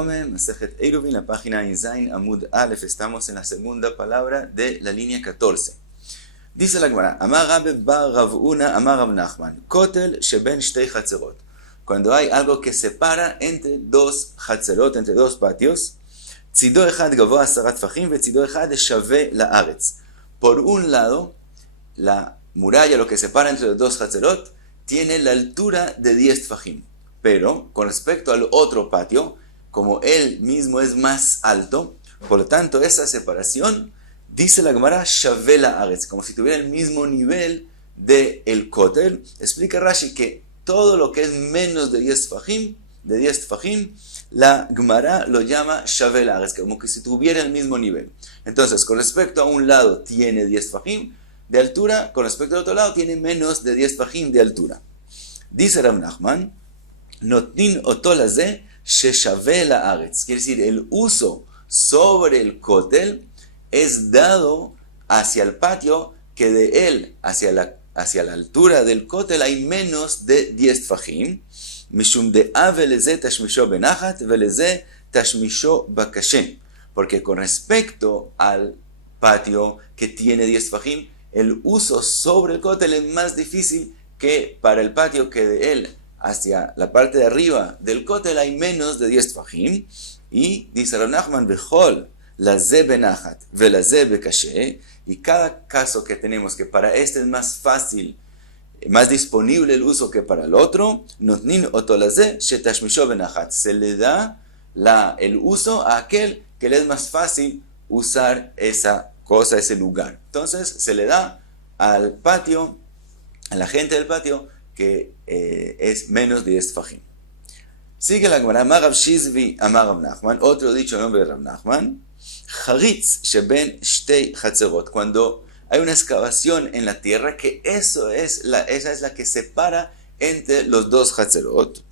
Shalom, Masejet Eruvin, la página Inzain Amud Aleph. Estamos en la segunda palabra de la línea 14. Dice la Gemara, Amar Rabbe bar Rav Una, Amar Rav Nachman, Kotel sheben shtei chatzerot. Cuando hay algo que separa entre dos chatzerot, entre dos patios, Tzido echad gavoa 10 tfachim, vetzido echad shave laaretz. Por un lado, la muralla, lo que separa entre los dos chatzerot, tiene la altura de 10 tfachim. Pero, con respecto al otro patio, como él mismo es más alto, por lo tanto, esa separación, dice la Gemara, shave laaretz, como si tuviera el mismo nivel del kotel. Explica Rashi que todo lo que es menos de 10 tfachim, la Gemara lo llama shave laaretz, como que si tuviera el mismo nivel. Entonces, con respecto a un lado tiene 10 tfachim de altura, con respecto al otro lado tiene menos de 10 tfachim de altura. Dice Rav Nachman, Notnin oto laze sheshave laaretz. Quiere decir, el uso sobre el kotel es dado hacia el patio que de él, hacia la altura del kotel, hay menos de 10 tfachim. Mishum de'a veleze tashmisho benachat veleze tashmisho bakashe. Porque con respecto al patio que tiene 10 tfachim, el uso sobre el kotel es más difícil que para el patio que de él hacia la parte de arriba del kotel hay menos de 10 tfachim. Y dice Rav Nachman, bechol laze benachat velaze bekashe. Y cada caso que tenemos que para este es más fácil, más disponible el uso que para el otro, notnin oto laze shetashmisho benachat. Se le da el uso a aquel que le es más fácil usar esa cosa, ese lugar. Entonces se le da al patio, a la gente del patio, que es menos de 10 tfachim. Sigue la Gemara, Amar Rav Shizvi, Amar Rav Nachman, otro dicho nombre de Rav Nachman, Charitz sheben shtei chatzerot. Cuando hay una excavación en la tierra, que esa es la que separa entre los dos chatzerot.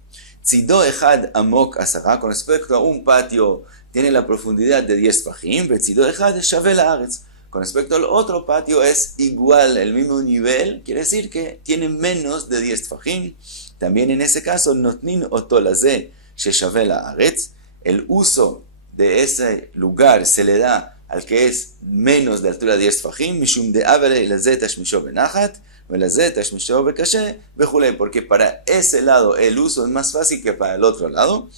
Tzido echad amok 10, con respecto a un patio, tiene la profundidad de 10 tfachim, vetzido echad shave laaretz. Con respecto al otro patio es igual, el mismo nivel, quiere decir que tiene menos de 10 tfachim. También en ese caso, notnin oto laze sheshave laaretz, el uso de ese lugar se le da al que es menos de altura de 10 tfachim, mishum de'a veleze tashmisho benachat, veleze tashmisho bekashe, bechulei, porque para ese lado el uso es más fácil que para el otro lado.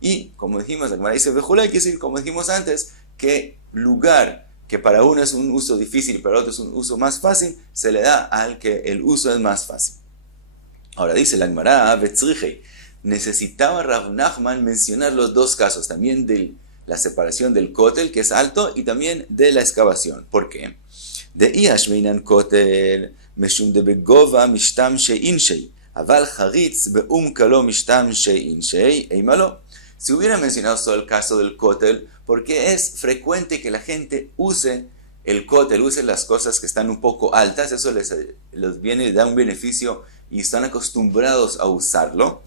Y como dijimos, la Gemara dice bechulei, quiere decir, como dijimos antes, que lugar que para uno es un uso difícil y para otro es un uso más fácil, se le da al que el uso es más fácil. Ahora dice la Gemara, Betzrichei, necesitaba Rav Nachman mencionar los dos casos, también de la separación del kotel, que es alto, y también de la excavación. ¿Por qué? De iash meinan kotel, meshum de begova mishtam she'in shei, aval charitz be'um kalo mishtam she'in shei, eimalo. Si hubiera mencionado solo el caso del kotel, porque es frecuente que la gente use el kotel, use las cosas que están un poco altas, eso les da un beneficio y están acostumbrados a usarlo.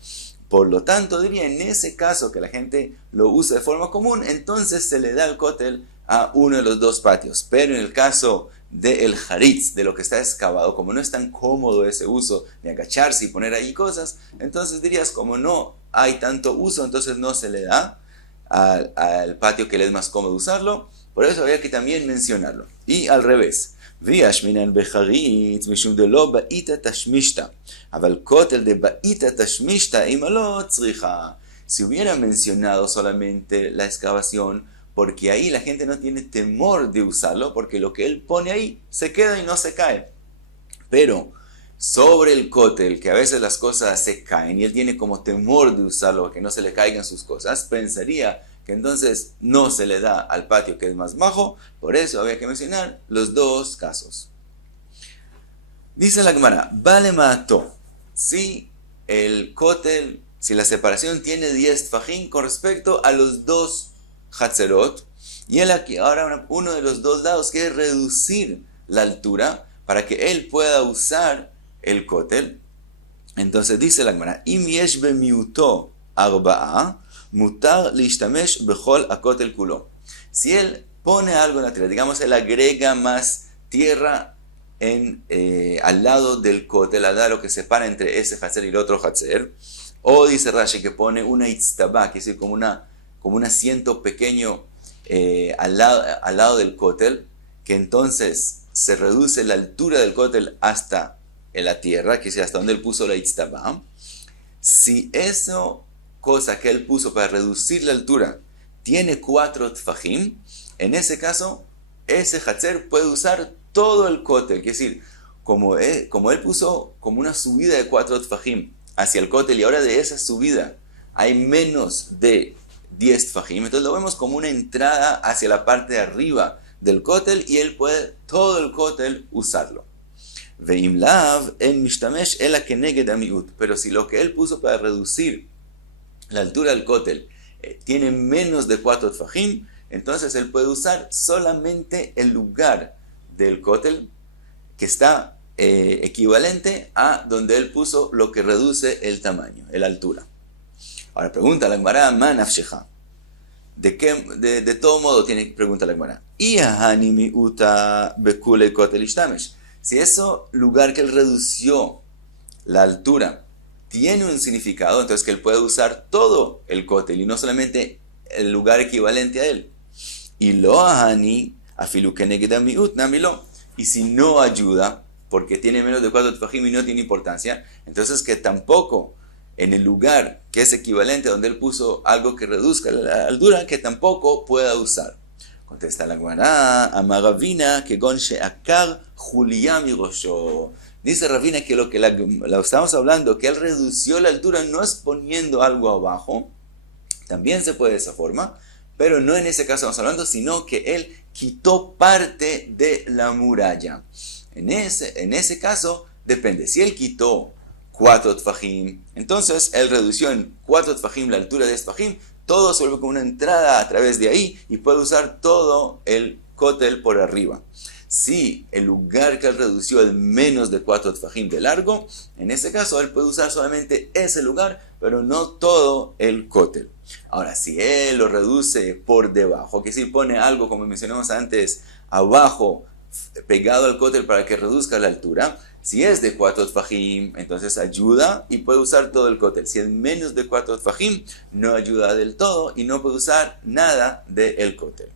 Por lo tanto, diría, en ese caso que la gente lo usa de forma común, entonces se le da el kotel a uno de los dos patios. Pero en el caso del haritz, de lo que está excavado, como no es tan cómodo ese uso de agacharse y poner ahí cosas, entonces dirías, como no hay tanto uso, entonces no se le da al patio que le es más cómodo usarlo. Por eso había que también mencionarlo. Y al revés, ויש מינן בחריץ משום דלא באיתא תשמישתא, אבל כותל דבאיתא תשמישתא אם לא צריכה. Si hubiera mencionado solamente la excavación, porque ahí la gente no tiene temor de usarlo, porque lo que él pone ahí se queda y no se cae. Pero sobre el kotel, que a veces las cosas se caen y él tiene como temor de usarlo, que no se le caigan sus cosas, pensaría que entonces no se le da al patio que es más bajo. Por eso había que mencionar los dos casos. Dice la Gemara, vale mato, si el kotel, si la separación tiene 10 tfachim con respecto a los dos hatzerot, y él aquí ahora uno de los dos lados quiere reducir la altura para que él pueda usar el kotel. Entonces dice la Gemara, im yesh bemiuto arba'a, mutar lishtamesh bechol hakotel kulo. Si él pone algo en la tierra, digamos, él agrega más tierra al lado del kotel, al lado que separa entre ese hatzer y el otro hatzer, o dice Rashi que pone una itztabá, que es decir, como una como un asiento pequeño al lado del cótel, que entonces se reduce la altura del cótel hasta la tierra, que es hasta donde él puso la itztabá. Si eso cosa que él puso para reducir la altura tiene 4 tfajim, en ese caso, ese hatzer puede usar todo el cótel. Es decir, como él puso como una subida de 4 tfajim hacia el cótel, y ahora de esa subida hay menos de 10 tfajim, entonces lo vemos como una entrada hacia la parte de arriba del cótel, y él puede todo el cótel usarlo. Veim lav en mishtamesh ela keneged amiut. Pero si lo que él puso para reducir la altura del cótel tiene menos de 4 tfajim, entonces él puede usar solamente el lugar del cótel que está equivalente a donde él puso lo que reduce el tamaño, la altura. Ahora pregunta la Gemara, ma nafshecha. De todo modo pregunta la Gemara. Si ese lugar que él redució la altura tiene un significado, entonces que él puede usar todo el cótel y no solamente el lugar equivalente a él. Y lo ahani afilu keneged miut namilo. Y si no ayuda, porque tiene menos de 4 tfajim y no tiene importancia, entonces que tampoco en el lugar que es equivalente donde él puso algo que reduzca la altura, que tampoco pueda usar. Contesta la Gemara, Amar Ravina, que gon she'akar Juliá mi rosho. Dice Ravina que lo que la estamos hablando, que él redució la altura no es poniendo algo abajo, también se puede de esa forma, pero no en ese caso estamos hablando, sino que él quitó parte de la muralla. En ese caso, depende. Si él quitó 4 tfajim, entonces él redució en 4 tfajim la altura de tfajim, todo se vuelve como una entrada a través de ahí y puede usar todo el cótel por arriba. Si el lugar que él redució es menos de 4 tfajim de largo, en ese caso él puede usar solamente ese lugar, pero no todo el cótel. Ahora, si él lo reduce por debajo, que si pone algo, como mencionamos antes, abajo, pegado al cótel para que reduzca la altura, si es de 4 tfajim, entonces ayuda y puede usar todo el cótel. Si es menos de 4 tfajim, no ayuda del todo y no puede usar nada del cótel.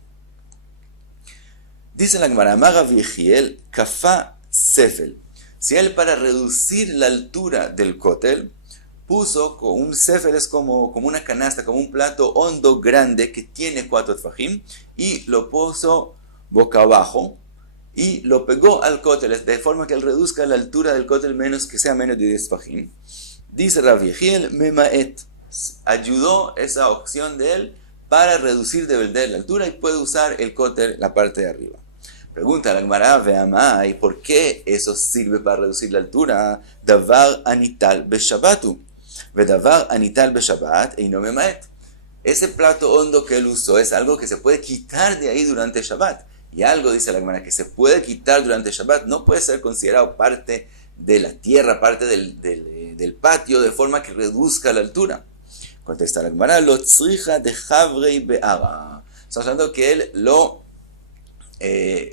Dice la Gemara, Amar Rav Yehiel, Kafá Sefel. Si él para reducir la altura del cótel, puso con un sefel, es como una canasta, como un plato hondo grande que tiene 4 tfajim, y lo puso boca abajo, y lo pegó al cótel, de forma que él reduzca la altura del cótel que sea menos de 10 tfajim. Dice Rav Yehiel, Memaet, ayudó esa opción de él para reducir de verdad la altura y puede usar el cótel, la parte de arriba. Pregunta la Gemara, veama, ¿y por qué eso sirve para reducir la altura? Davar anital beshabatu. Vedavar anital beshabat y no memaet. Ese plato hondo que él usó es algo que se puede quitar de ahí durante Shabbat. Y algo, dice la Gemara, que se puede quitar durante Shabbat, no puede ser considerado parte de la tierra, parte del patio, de forma que reduzca la altura. Contesta la Gemara, lo tzricha de javrei be'ara. Estamos hablando que él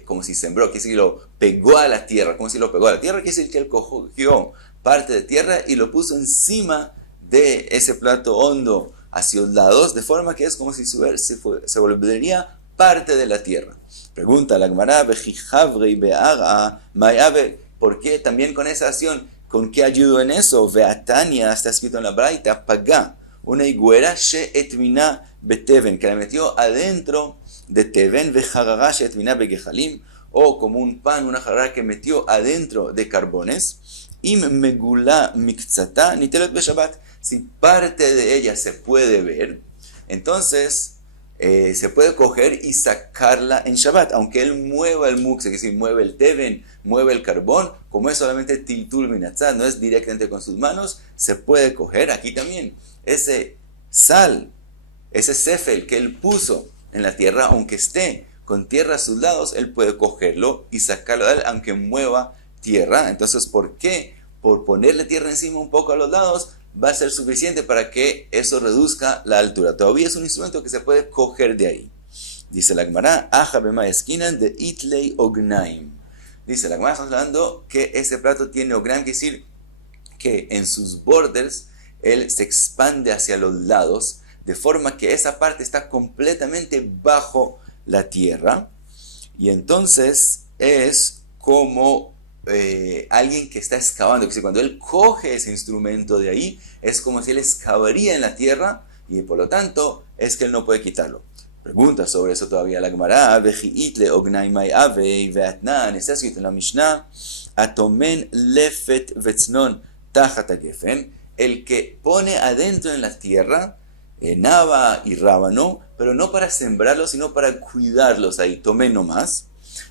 como si sembró, que si lo pegó a la tierra, como si lo pegó a la tierra, quiere decir que él cogió parte de tierra y lo puso encima de ese plato hondo hacia los lados, de forma que es como si se volvería parte de la tierra. Pregunta la Gemara, ¿por qué también con esa acción? ¿Con qué ayudó en eso? Veatania, está escrito en la Braita, pagá, una higuera she'etmina beteven, que la metió adentro de teven, vejarara she'etmina begejalim, o como un pan, una jarara que metió adentro de carbones. Im megula miktzata nitelet beshabat. Si parte de ella se puede ver, entonces se puede coger y sacarla en Shabbat, aunque él mueva el mukse, que si mueve el teven, mueve el carbón, como es solamente tiltul minatzat, no es directamente con sus manos, se puede coger. Aquí también ese sal, ese sefel que él puso en la tierra, aunque esté con tierra a sus lados, él puede cogerlo y sacarlo de él, aunque mueva tierra. Entonces, ¿por qué? Por ponerle tierra encima un poco a los lados, va a ser suficiente para que eso reduzca la altura. Todavía es un instrumento que se puede coger de ahí. Dice la Gemara, Aja bema eskinan de itlei ognaim. Dice la Gemara, estamos hablando que ese plato tiene ognaim, quiere decir que en sus bordes él se expande hacia los lados, de forma que esa parte está completamente bajo la tierra, y entonces es como alguien que está excavando, que cuando él coge ese instrumento de ahí, es como si él excavaría en la tierra, y por lo tanto es que él no puede quitarlo. Pregunta sobre eso todavía la Gemara. Está escrito en la Mishnah, Atomen lefet vetznon tajat hagefen, el que pone adentro en la tierra nava y rábano, pero no para sembrarlos, sino para cuidarlos ahí. Tomé nomás.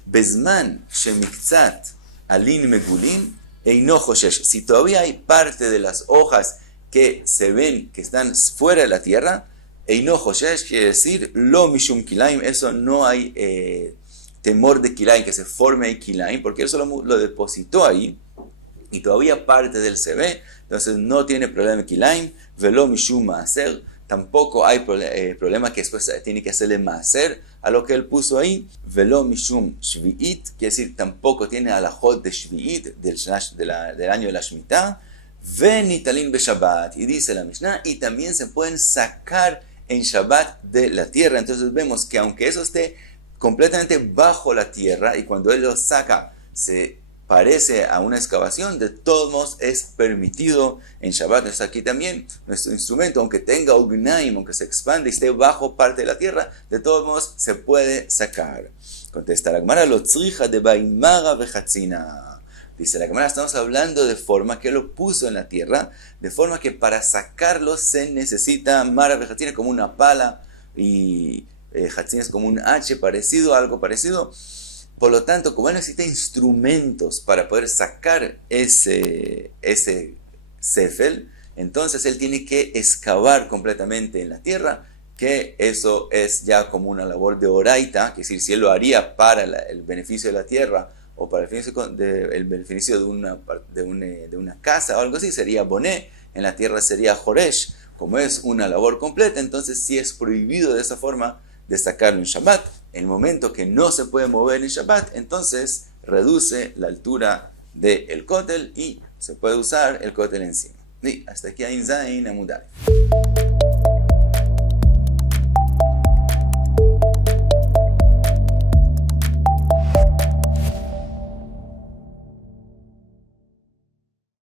Bezman shemiktzat alin megulin eino joshesh. Si todavía hay parte de las hojas que se ven que están fuera de la tierra, eino joshesh quiere decir lo mishum kilaim, eso no hay temor de kilaim, que se forme ahí kilaim, porque él solo lo depositó ahí y todavía parte del se ve, entonces no tiene problema de kilaim. Velo mishum maaser, tampoco hay problema que después tiene que hacerle maaser a lo que él puso ahí. Velo mishum shvi'it, quiere decir tampoco tiene alajot de shvi'it, del año de la Shemitah. Venitalin be Shabbat, y dice la Mishnah, y también se pueden sacar en Shabbat de la tierra. Entonces vemos que aunque eso esté completamente bajo la tierra, y cuando él lo saca se parece a una excavación, de todos modos es permitido en Shabbat. Entonces aquí también nuestro instrumento, aunque tenga ugnaim, aunque se expande y esté bajo parte de la tierra, de todos modos se puede sacar. Contesta la Gemara, lo tzricha de baimara vechatzina. Dice la Gemara, estamos hablando de forma que lo puso en la tierra, de forma que para sacarlo se necesita mara vechatzina, como una pala, y hatzina es como un H parecido, algo parecido. Por lo tanto, como él necesita instrumentos para poder sacar ese sefel, entonces él tiene que excavar completamente en la tierra, que eso es ya como una labor de oraita, que es decir, si él lo haría para el beneficio de la tierra o para el beneficio de una casa o algo así, sería boné, en la tierra sería joresh. Como es una labor completa, entonces sí es prohibido de esa forma de sacarlo en Shabbat. En el momento que no se puede mover en Shabbat, entonces reduce la altura del cótel y se puede usar el cótel encima. Y hasta aquí Ain Zain Amud Aleph.